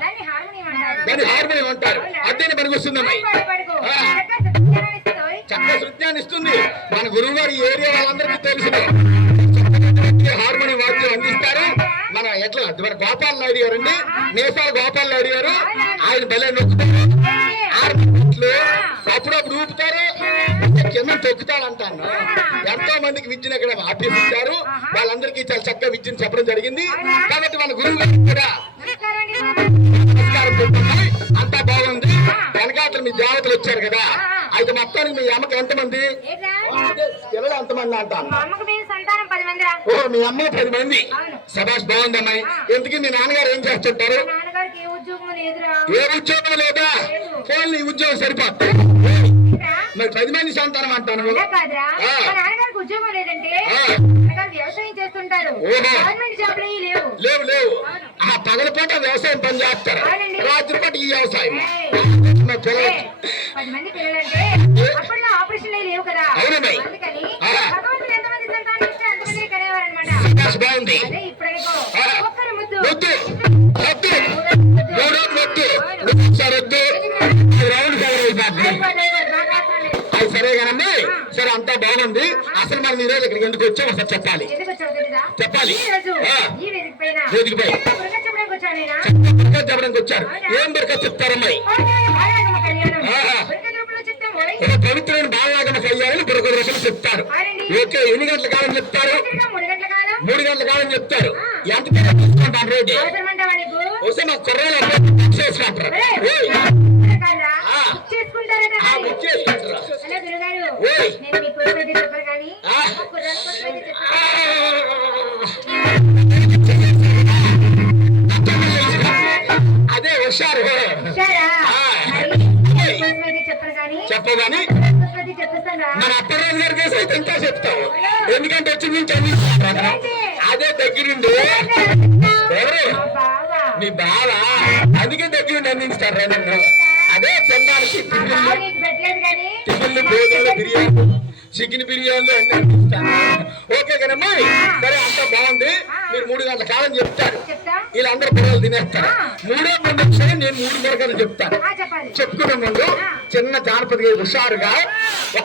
దాన్ని హార్మోనియం అంటారు. సత్యనారాయణ ఇస్తుంది. చక్క శృత్యాన్ని ఇస్తుంది మన గురువు గారు ఈ ఏరియా వాళ్ళందరికీ తెలుసు. హార్మోనియం వాద్యం అందిస్తారు. మన ఎట్లా? మన గోపాల్ నాయుడు గారు అండి నేపాల్ గోపాల్ నాయుడు గారు. ఆయన భలే నొక్కుతారు కింద తొక్కుతాడు అంటాను ఎంతో మందికి విద్యను ఇక్కడ అభ్యసించారు వాళ్ళందరికీ చాలా చక్కగా విద్యను చెప్పడం జరిగింది. కాబట్టి మన గురువు గారు కూడా నమస్కారం అంతా బాగుంది. వెనకాతలు మీ దేవతలు వచ్చారు కదా. అయితే మొత్తానికి మీ అమ్మకి ఎంతమంది? పిల్లలు ఎంతమంది అంటాను. ఓ మీ అమ్మ పది మంది. సభాష్ బాగుంది అమ్మాయి ఎందుకు మీ నాన్నగారు ఏం చేస్తుంటారు? ఏ ఉద్యోగం లేదా ఫోన్ ఉద్యోగం సరిపోతుంది? మరి పది మంది సంతానం అంటాను ఉద్యోగం లేదంటే వ్యవసాయం చేస్తుంటారు. లేవు. లేవు ఆ పగలపూట వ్యవసాయం పని చేస్తారు. అవునండి. రాత్రిపూట ఈ వ్యవసాయం. పది మంది పిల్లలంటే ఆపరేషన్ లేవు కదా. అవునమ్మాయి. అందుకని ఆ. భగవంతుడు ఎంతమంది సంతానం ఇస్తే అంతమంది కనేవారనమాట సభాష్ బాగుంది. అదే ఇప్పుడైపో ఆ. ఒక్కరి ముద్దు. ముద్దు. వద్దు అవును. సరే అంతా బాగుంది. అసలు మనం ఈరోజు ఇక్కడికి ఎందుకు వచ్చాం? ఒకసారి చెప్పాలి? చెప్పాలి. వేదిక పై. చెప్పడానికి? బుర్కా వచ్చారు. ఏం బుర్కా చెప్తారమ్మాయి. ఒక పవిత్రమైన బాలనాగమ కళ్యాణం బుర్ర రూపంలో చెప్తారు. అవునండి. ఓకే ఎన్ని గంటల కాలం చెప్తారు? మూడు గంటల కాలం? చెప్తారు. ఎంత తీసుకుంటాను రేటు వస్తే మా కుర్రాలు చేసుకుంటారు. నేను మీ కోరిక చెప్పరు కానీ ఆ. మా కుర్రాడి కోరిక అయితే చెప్పు. ఆ. అదే హుషారు. చెప్పగాని. మన అప్పరాజు గారి కేసు అయితే ఇంకా చెప్తావు. ఎందుకంటే వచ్చి నుంచి అన్ని అదే దగ్గరుండి ఎవరు. నీ బావ. అందుకే దగ్గరుండి అందిస్తారు రా నన్ను. అదే తినడానికి టిఫిన్లు భోజనాలు బిర్యానీ. చికెన్ బిర్యానీలు అన్ని అందిస్తాను ఓకే కదమ్మా. సరే అంతా బాగుంది. మీరు మూడు గంటల కాలం చెప్తారు. చెప్తా? వీళ్ళందరూ పిల్లలు తినేస్తారు. మూడో మంది వచ్చాయి నేను మూడు కొరకలు చెప్తాను. ఆ, చెప్పాలి చెప్పుకునే ముందు చిన్న జానపద హుషారుగా